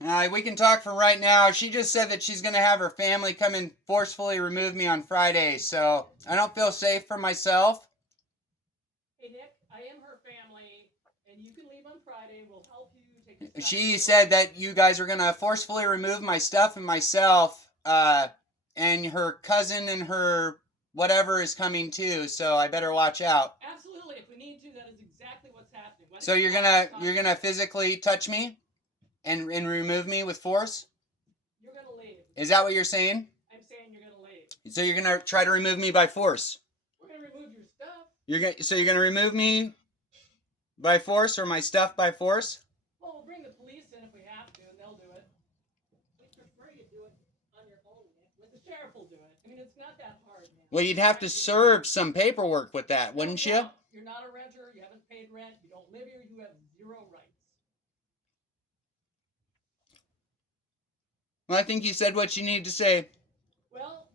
We can talk for right now. She just said that she's going to have her family come and forcefully remove me on Friday, so I don't feel safe for myself. Hey, Nick, I am her family, and you can leave on Friday. We'll help you take your stuff. She said that you guys are going to forcefully remove my stuff and myself, and her cousin and her whatever is coming too, so I better watch out. Absolutely. If we need to, that is exactly what's happening. So you're gonna physically touch me and remove me with force? You're gonna leave. Is that what you're saying? I'm saying you're gonna leave. So you're gonna try to remove me by force? We're gonna remove your stuff. You're gonna remove me by force or my stuff by force? Well, we'll bring the police in if we have to, and they'll do it. We prefer you do it on your own, Nick. But the sheriff will do it. I mean, it's not that hard, man. Well, you'd have to serve some paperwork with that, wouldn't you? You're not a renter. You haven't paid rent. You don't live here. You have zero rights. Well, I think you said what you need to say. Well,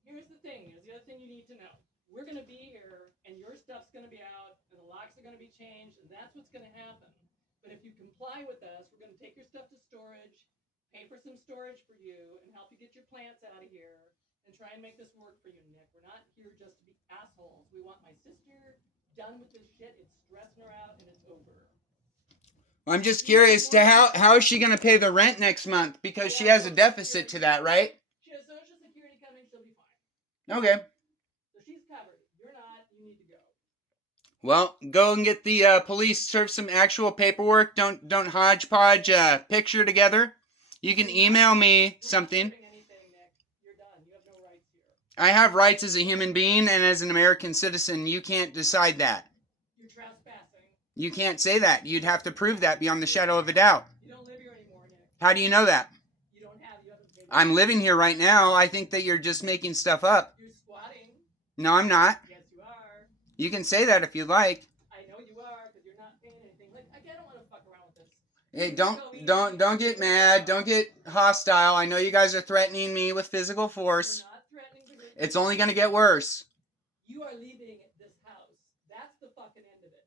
here's the thing. Here's the other thing you need to know. We're going to be here, and your stuff's going to be out, and the locks are going to be changed, and that's what's going to happen. But if you comply with us, we're going to take your stuff to storage, pay for some storage for you, and help you get your plants out of here, and try and make this work for you, Nick. We're not here just to be assholes. We want my sister done with this shit. It's stressing her out, and it's over. I'm just curious to how is she going to pay the rent next month? Because she has a deficit to that, right? She has Social Security coming. She'll be fine. Okay. So she's covered. You're not. You need to go. Well, go and get the police, serve some actual paperwork. Don't hodgepodge picture together. You can email me something. You're done. You have no rights here. I have rights as a human being and as an American citizen. You can't decide that. You're trespassing. You can't say that. You'd have to prove that beyond the shadow of a doubt. You don't live here anymore, Nick. How do you know that? You haven't paid. I'm living here right now. I think that you're just making stuff up. You're squatting. No, I'm not. Yes, you are. You can say that if you like. I know you are because you're not paying anything. Like, I don't want to fuck around with this. Hey, don't get mad. Don't get hostile. I know you guys are threatening me with physical force. We're not threatening. It's only going to get worse. You are leaving this house. That's the fucking end of it.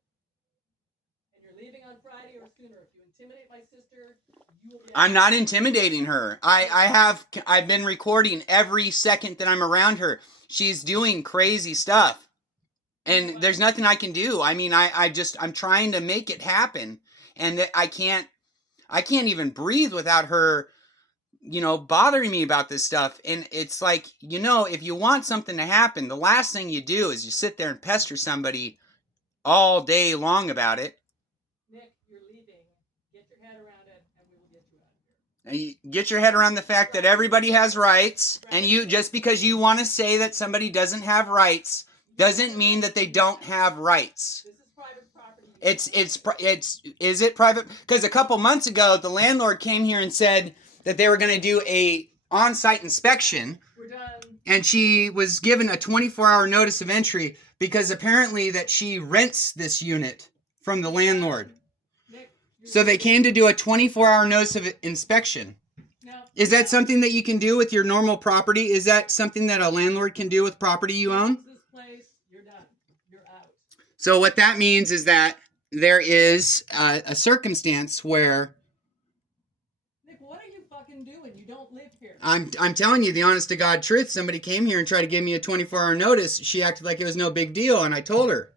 And you're leaving on Friday or sooner. If you intimidate my sister, you will be. I'm not intimidating her. I've been recording every second that I'm around her. She's doing crazy stuff. And there's nothing I can do. I mean, I'm trying to make it happen. And I can't even breathe without her, bothering me about this stuff. And it's like, if you want something to happen, the last thing you do is you sit there and pester somebody all day long about it. Nick, you're leaving. Get your head around it, and we will get you out of here. And you get your head around the fact that everybody has rights. And you, just because you want to say that somebody doesn't have rights, doesn't mean that they don't have rights. This is private property. Is it private? Because a couple months ago, the landlord came here and said that they were going to do a on-site inspection. We're done. And she was given a 24-hour notice of entry because apparently that she rents this unit from the landlord. Nick, so they came to do a 24-hour notice of inspection. Now, is that something that you can do with your normal property? Is that something that a landlord can do with property you own? This place, you're done. You're out. So what that means is that there is a circumstance where... Nick, what are you fucking doing? You don't live here. I'm telling you the honest to God truth. Somebody came here and tried to give me a 24-hour notice. She acted like it was no big deal, and I told her.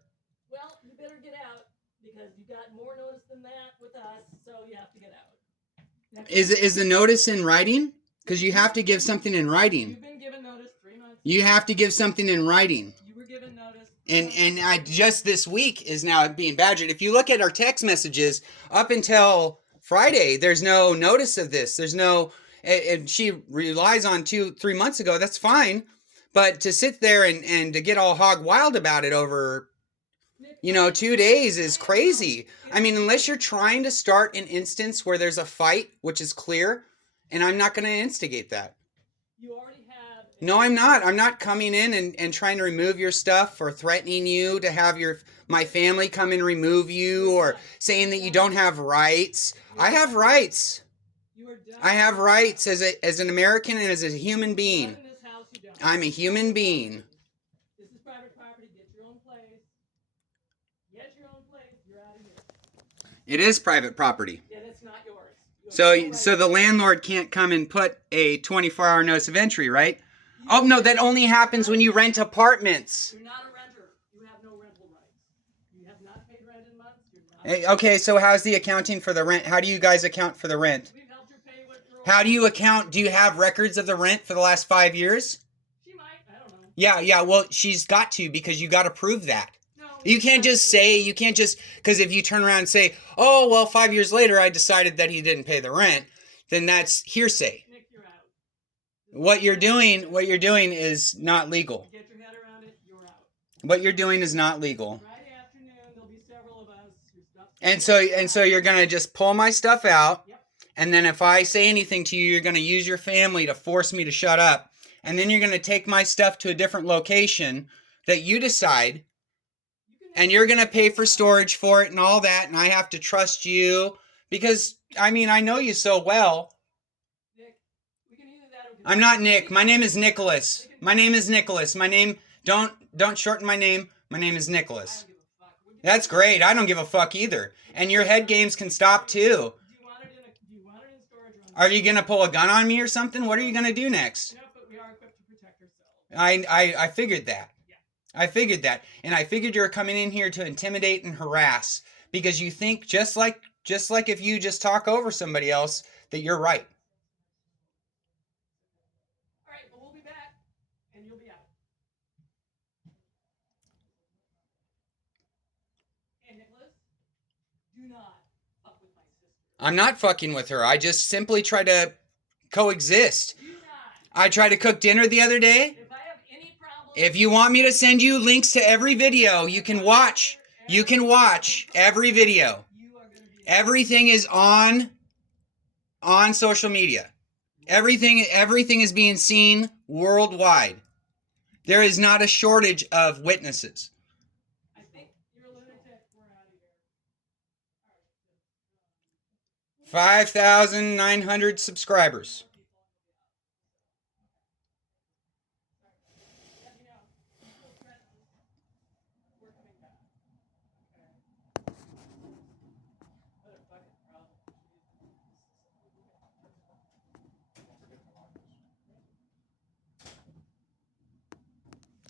Well, you better get out because you got more notice than that with us, so you have to get out. Is the notice in writing? Because you have to give something in writing. You've been given notice 3 months. You have to give something in writing. You were given notice. And I just this week is now being badgered. If you look at our text messages, up until Friday, there's no notice of this. There's no... And she relies on 2-3 months ago. That's fine. But to sit there and to get all hog wild about it over, 2 days is crazy. I mean, unless you're trying to start an instance where there's a fight, which is clear, and I'm not going to instigate that. You already have... No, I'm not. I'm not coming in and trying to remove your stuff or threatening you to have my family come and remove you or saying that you don't have rights. I have rights. I have rights as an American and as a human being. I'm a human being. This is private property. Get your own place. Get your own place. You're out of here. It is private property. Yeah, that's not yours. So the landlord can't come and put a 24-hour notice of entry, right? Oh no, that only happens when you rent apartments. You're not a renter. You have no rental rights. You have not paid rent in months. You're not. Hey, okay, so how's the accounting for the rent? How do you guys account for the rent? We've helped her pay what you're How do you account? Do you have records of the rent for the last 5 years? She might. I don't know. Yeah, well, she's got to, because you got to prove that. No. You can't just say, because if you turn around and say, oh, well, 5 years later, I decided that he didn't pay the rent, then that's hearsay. Nick, you're out. What you're doing is not legal. Get your head around it. You're out. What you're doing is not legal. Friday afternoon, there'll be several of us. Your stuff's And so you're going to just pull my stuff out. Yep. And then if I say anything to you, you're going to use your family to force me to shut up. And then you're going to take my stuff to a different location that you decide. And you're going to pay for storage for it and all that. And I have to trust you because, I mean, I know you so well. Nick, we can either that or we can I'm not Nick. My name is Nicholas. My name is Nicholas. My name, don't shorten my name. My name is I Nicholas. don't give a fuck. We can- That's great. I don't give a fuck either. And your head games can stop too. Do you want it in storage or on Are you going to pull a gun on me or something? What are you going to do next? No, but we are equipped to protect ourselves. I figured that. I figured that. And I figured you were coming in here to intimidate and harass because you think just like if you just talk over somebody else that you're right. All right, but we'll be back, and you'll be out. And Nicholas, do not fuck with my sister. I'm not fucking with her. I just simply try to coexist. Do not. I tried to cook dinner the other day. If I have any problem, If you want me to send you links to every video, you can watch. You can watch every video. you are going to be. Everything is on social media. Everything is being seen worldwide. There is not a shortage of witnesses. I think you're a lunatic. We're out of here. 5,900 subscribers. Let me know. We're coming back. What a fucking problem.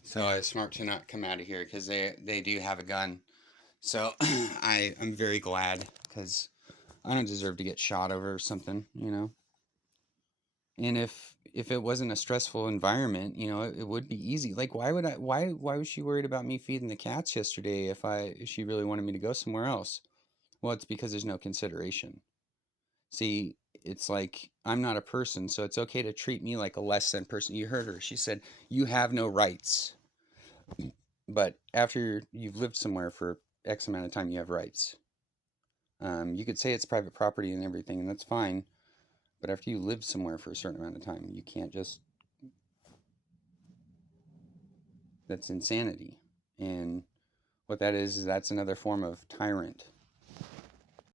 So it's smart to not come out of here because they do have a gun. So I'm very glad because I don't deserve to get shot over something, you know. And if it wasn't a stressful environment, you know, it would be easy. Like why was she worried about me feeding the cats yesterday if she really wanted me to go somewhere else? Well, it's because there's no consideration. See, it's like I'm not a person, so it's okay to treat me like a less than person. You heard her. She said, "You have no rights." But after you've lived somewhere for X amount of time, you have rights. You could say it's private property and everything, and that's fine. But after you live somewhere for a certain amount of time, you can't just... That's insanity. And what that is that's another form of tyrant.